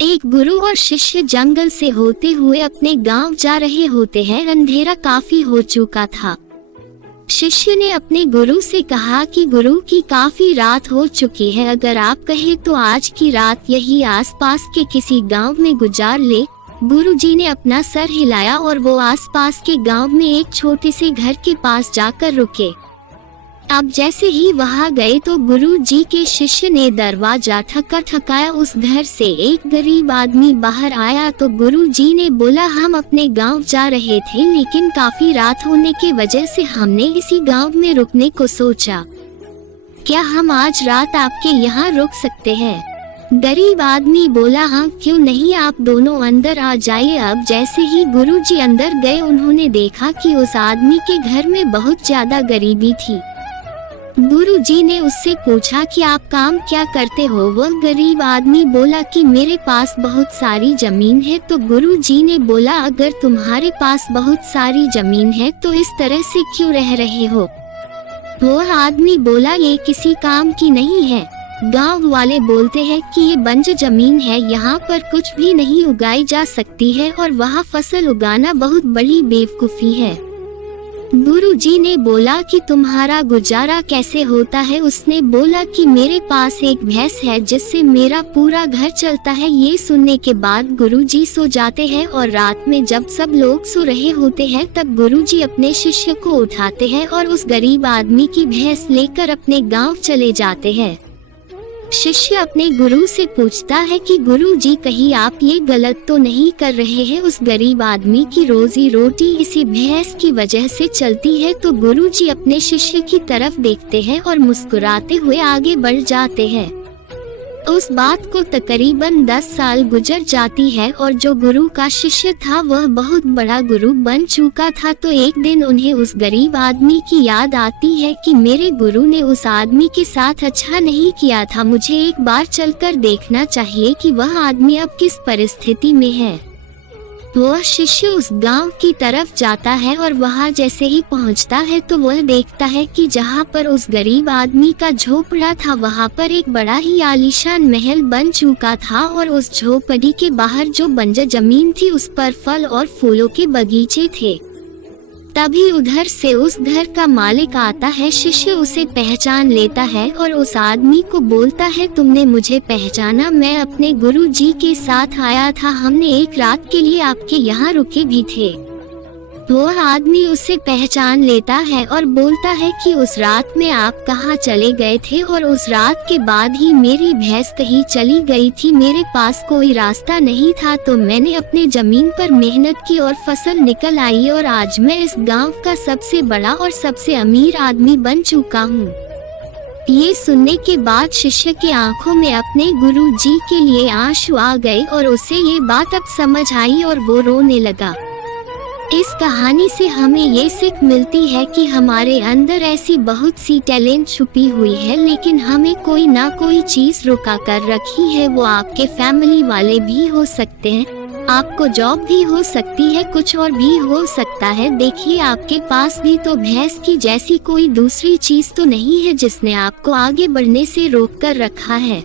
एक गुरु और शिष्य जंगल से होते हुए अपने गांव जा रहे होते हैं। अंधेरा काफी हो चुका था। शिष्य ने अपने गुरु से कहा कि गुरु की काफी रात हो चुकी है, अगर आप कहें तो आज की रात यही आसपास के किसी गांव में गुजार ले। गुरुजी ने अपना सर हिलाया और वो आसपास के गांव में एक छोटे से घर के पास जाकर रुके। अब जैसे ही वहां गए तो गुरुजी के शिष्य ने दरवाजा ठकाया। उस घर से एक गरीब आदमी बाहर आया तो गुरुजी ने बोला, हम अपने गांव जा रहे थे, लेकिन काफी रात होने की वजह से हमने इसी गांव में रुकने को सोचा। क्या हम आज रात आपके यहाँ रुक सकते हैं? गरीब आदमी बोला, हाँ क्यों नहीं, आप दोनों अंदर आ जाइए। अब जैसे ही गुरुजी अंदर गए उन्होंने देखा कि उस आदमी के घर में बहुत ज्यादा गरीबी थी। गुरुजी ने उससे पूछा कि आप काम क्या करते हो? वह गरीब आदमी बोला कि मेरे पास बहुत सारी जमीन है। तो गुरुजी ने बोला, अगर तुम्हारे पास बहुत सारी जमीन है तो इस तरह से क्यों रह रहे हो? वह आदमी बोला, ये किसी काम की नहीं है। गांव वाले बोलते हैं कि ये बंजर जमीन है, यहाँ पर कुछ भी नहीं उगाई जा सकती है और वहाँ फसल उगाना बहुत बड़ी बेवकूफी है। गुरुजी ने बोला कि तुम्हारा गुजारा कैसे होता है? उसने बोला कि मेरे पास एक भैंस है जिससे मेरा पूरा घर चलता है। ये सुनने के बाद गुरुजी सो जाते हैं और रात में जब सब लोग सो रहे होते हैं तब गुरुजी अपने शिष्य को उठाते हैं और उस गरीब आदमी की भैंस लेकर अपने गांव चले जाते हैं। शिष्य अपने गुरु से पूछता है कि गुरुजी कहीं आप ये गलत तो नहीं कर रहे हैं? उस गरीब आदमी की रोजी रोटी इसी भैंस की वजह से चलती है। तो गुरुजी अपने शिष्य की तरफ देखते हैं और मुस्कुराते हुए आगे बढ़ जाते हैं। उस बात को तकरीबन 10 साल गुजर जाती है और जो गुरु का शिष्य था वह बहुत बड़ा गुरु बन चुका था। तो एक दिन उन्हें उस गरीब आदमी की याद आती है कि मेरे गुरु ने उस आदमी के साथ अच्छा नहीं किया था, मुझे एक बार चलकर देखना चाहिए कि वह आदमी अब किस परिस्थिति में है। वह शिष्य उस गांव की तरफ जाता है और वहां जैसे ही पहुंचता है तो वह देखता है कि जहां पर उस गरीब आदमी का झोपड़ा था वहां पर एक बड़ा ही आलीशान महल बन चुका था और उस झोपड़ी के बाहर जो बंजर जमीन थी उस पर फल और फूलों के बगीचे थे। तभी उधर से उस घर का मालिक आता है। शिष्य उसे पहचान लेता है और उस आदमी को बोलता है, तुमने मुझे पहचाना? मैं अपने गुरुजी के साथ आया था, हमने एक रात के लिए आपके यहाँ रुके भी थे। वह आदमी उसे पहचान लेता है और बोलता है कि उस रात में आप कहाँ चले गए थे? और उस रात के बाद ही मेरी भैंस कहीं चली गई थी, मेरे पास कोई रास्ता नहीं था, तो मैंने अपने जमीन पर मेहनत की और फसल निकल आई और आज मैं इस गांव का सबसे बड़ा और सबसे अमीर आदमी बन चुका हूँ। ये सुनने के बाद शिष्य की आंखों में अपने गुरुजी के लिए आंसू आ गए और उसे ये बात अब समझ आई और वो रोने लगा। इस कहानी से हमें ये सीख मिलती है कि हमारे अंदर ऐसी बहुत सी टैलेंट छुपी हुई है, लेकिन हमें कोई ना कोई चीज रुका कर रखी है। वो आपके फैमिली वाले भी हो सकते हैं, आपको जॉब भी हो सकती है, कुछ और भी हो सकता है। देखिए, आपके पास भी तो भैंस की जैसी कोई दूसरी चीज तो नहीं है जिसने आपको आगे बढ़ने से रोक कर रखा है।